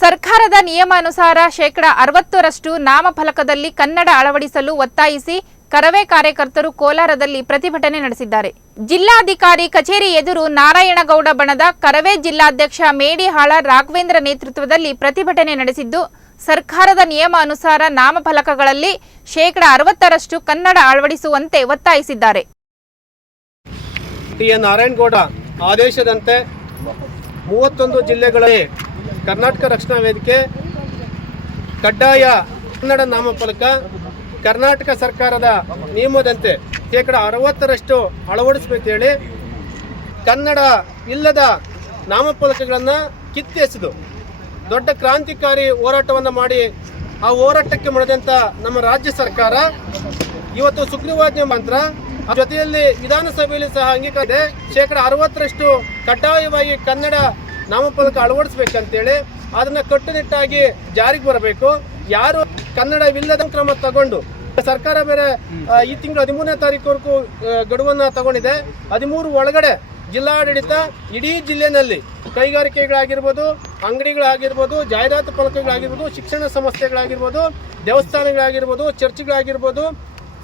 ಸರ್ಕಾರದ ನಿಯಮಾನುಸಾರ ಶೇಕಡ ಅರವತ್ತರಷ್ಟು ನಾಮಫಲಕದಲ್ಲಿ ಕನ್ನಡ ಅಳವಡಿಸಲು ಒತ್ತಾಯಿಸಿ ಕರವೇ ಕಾರ್ಯಕರ್ತರು ಕೋಲಾರದಲ್ಲಿ ಪ್ರತಿಭಟನೆ ನಡೆಸಿದ್ದಾರೆ. ಜಿಲ್ಲಾಧಿಕಾರಿ ಕಚೇರಿ ಎದುರು ನಾರಾಯಣಗೌಡ ಬಣದ ಕರವೇ ಜಿಲ್ಲಾಧ್ಯಕ್ಷ ಮೇಡಿಹಾಳ ರಾಘವೇಂದ್ರ ನೇತೃತ್ವದಲ್ಲಿ ಪ್ರತಿಭಟನೆ ನಡೆಸಿದ್ದು, ಸರ್ಕಾರದ ನಿಯಮ ಅನುಸಾರ ನಾಮಫಲಕಗಳಲ್ಲಿ ಶೇಕಡ ಅರವತ್ತರಷ್ಟು ಕನ್ನಡ ಅಳವಡಿಸುವಂತೆ ಒತ್ತಾಯಿಸಿದ್ದಾರೆ. ಆದೇಶದಂತೆ ಮೂವತ್ತೊಂದು ಜಿಲ್ಲೆಗಳಲ್ಲಿ ಕರ್ನಾಟಕ ರಕ್ಷಣಾ ವೇದಿಕೆ, ಕಡ್ಡಾಯ ಕನ್ನಡ ನಾಮಫಲಕ, ಕರ್ನಾಟಕ ಸರ್ಕಾರದ ನಿಯಮದಂತೆ ಶೇಕಡ ಅರವತ್ತರಷ್ಟು ಅಳವಡಿಸಬೇಕೇಳಿ ಕನ್ನಡ ಇಲ್ಲದ ನಾಮಫಲಕಗಳನ್ನು ಕಿತ್ತೆಸೆದು. ದೊಡ್ಡ ಕ್ರಾಂತಿಕಾರಿ ಹೋರಾಟವನ್ನು ಮಾಡಿ ಆ ಹೋರಾಟಕ್ಕೆ ಮಾಡಿದಂಥ ನಮ್ಮ ರಾಜ್ಯ ಸರ್ಕಾರ ಇವತ್ತು ಸುಗ್ರೀವಾಜ್ಞೆ ಮಂತ್ರ ಜೊತೆಯಲ್ಲಿ ವಿಧಾನಸಭೆಯಲ್ಲಿ ಸಹ ಅಂಗೀಕಾರ ಇದೆ. ಶೇಕಡ ಅರವತ್ತರಷ್ಟು ಕಡ್ಡಾಯವಾಗಿ ಕನ್ನಡ ನಾಮಫಲಕ ಅಳವಡಿಸ್ಬೇಕಂತೇಳಿ ಅದನ್ನ ಕಟ್ಟುನಿಟ್ಟಾಗಿ ಜಾರಿಗೆ ಬರಬೇಕು. ಯಾರು ಕನ್ನಡವಿಲ್ಲದ ಕ್ರಮ ತಗೊಂಡು ಸರ್ಕಾರ ಬೇರೆ ಈ ತಿಂಗಳು ಹದಿಮೂರನೇ ಆ, ಗಡುವನ್ನ ತಗೊಂಡಿದೆ. ಹದಿಮೂರು ಒಳಗಡೆ ಜಿಲ್ಲಾಡಳಿತ ಇಡೀ ಜಿಲ್ಲೆನಲ್ಲಿ ಕೈಗಾರಿಕೆಗಳಾಗಿರ್ಬೋದು ಅಂಗಡಿಗಳಾಗಿರ್ಬೋದು ಜಾಹೀರಾತು ಫಲಕಗಳಾಗಿರ್ಬೋದು ಶಿಕ್ಷಣ ಸಂಸ್ಥೆಗಳಾಗಿರ್ಬೋದು ದೇವಸ್ಥಾನಗಳಾಗಿರ್ಬೋದು ಚರ್ಚ್ಗಳಾಗಿರ್ಬೋದು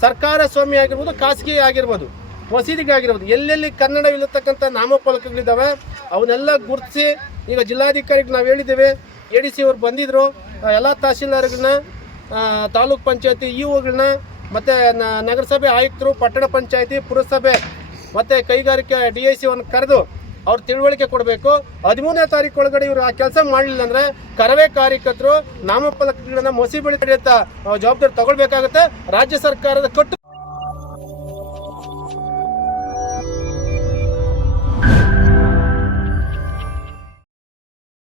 ಸರ್ಕಾರ ಸ್ವಾಮಿ ಆಗಿರ್ಬೋದು ಖಾಸಗಿ ಆಗಿರ್ಬೋದು ಮಸೀದಿಗಳಾಗಿರ್ಬೋದು ಎಲ್ಲೆಲ್ಲಿ ಕನ್ನಡವಿಲ್ಲತಕ್ಕಂಥ ನಾಮಫಲಕಗಳಿದ್ದಾವೆ ಅವನ್ನೆಲ್ಲ ಗುರುತಿಸಿ ಈಗ ಜಿಲ್ಲಾಧಿಕಾರಿಗೆ ನಾವು ಹೇಳಿದ್ದೇವೆ, ಎ ಡಿ ಸಿ ಅವ್ರು ಬಂದಿದ್ದರು ಎಲ್ಲ ತಹಸೀಲ್ದಾರ್ಗಳನ್ನ ತಾಲೂಕ್ ಪಂಚಾಯತಿ ಇಒಗಳನ್ನ ಮತ್ತು ನಗರಸಭೆ ಆಯುಕ್ತರು, ಪಟ್ಟಣ ಪಂಚಾಯತಿ, ಪುರಸಭೆ, ಮತ್ತು ಕೈಗಾರಿಕೆ ಡಿ ಐ ಸಿ ಕರೆದು ಅವ್ರು ತಿಳುವಳಿಕೆ ಕೊಡಬೇಕು. ಹದಿಮೂರನೇ ತಾರೀಕು ಒಳಗಡೆ ಇವರು ಆ ಕೆಲಸ ಮಾಡಲಿಲ್ಲ ಅಂದ್ರೆ ಕರವೇ ಕಾರ್ಯಕರ್ತರು ನಾಮಫಲಕಗಳನ್ನು ಮಸಿ ಬೆಳಿ ಅಂತ ಜವಾಬ್ದಾರಿ ತಗೊಳ್ಬೇಕಾಗುತ್ತೆ. ರಾಜ್ಯ ಸರ್ಕಾರದ ಕಟ್ಟು